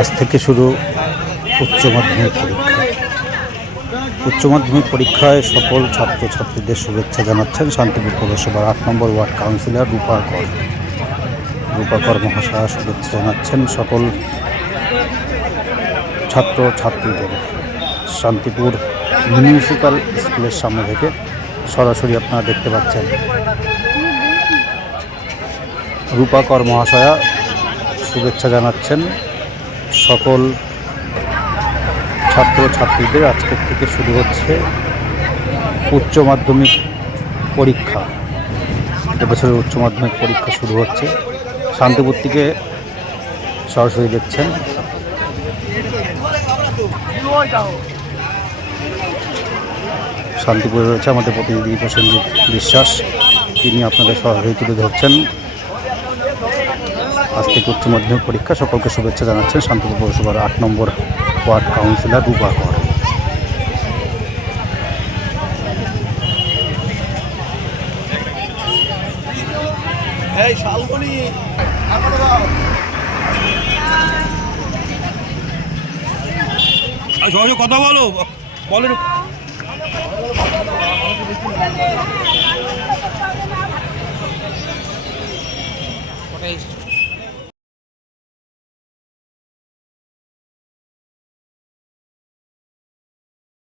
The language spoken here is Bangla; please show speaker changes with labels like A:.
A: আজ থেকে শুরু উচ্চ মাধ্যমিক পরীক্ষা। উচ্চ মাধ্যমিক পরীক্ষায় সকল ছাত্রছাত্রীদের শুভেচ্ছা জানাচ্ছেন শান্তিপুর পৌরসভার আট নম্বর ওয়ার্ড কাউন্সিলর রূপা কর। রূপা কর মহাশয়া শুভেচ্ছা জানাচ্ছেন সকল ছাত্র ছাত্রীদের শান্তিপুর মিউনিসিপ্যাল স্কুলের সামনে থেকে সরাসরি আপনারা দেখতে পাচ্ছেন। রূপা কর মহাশয়া শুভেচ্ছা জানাচ্ছেন সকল ছাত্র ছাত্রীদের আজকের থেকে শুরু হচ্ছে উচ্চ মাধ্যমিক পরীক্ষা। এবছরের উচ্চ মাধ্যমিক পরীক্ষা শুরু হচ্ছে। শান্তিপুর থেকে সরাসরি দেখছেন। শান্তিপুরে রয়েছে আমাদের প্রতিনিধি প্রসেনজিৎ বিশ্বাস। তিনি আপনাদের সরাসরি তুলে ধরছেন। আজ থেকে উচ্চ মাধ্যমিক পরীক্ষা। সকলকে শুভেচ্ছা জানাচ্ছেন শান্তিপুর পৌরসভার আট নম্বর ওয়ার্ড কাউন্সিলর রূপা কর।
B: সহজে
C: আচ্ছা, আচ্ছা, কথা বলো। বলেন। guys.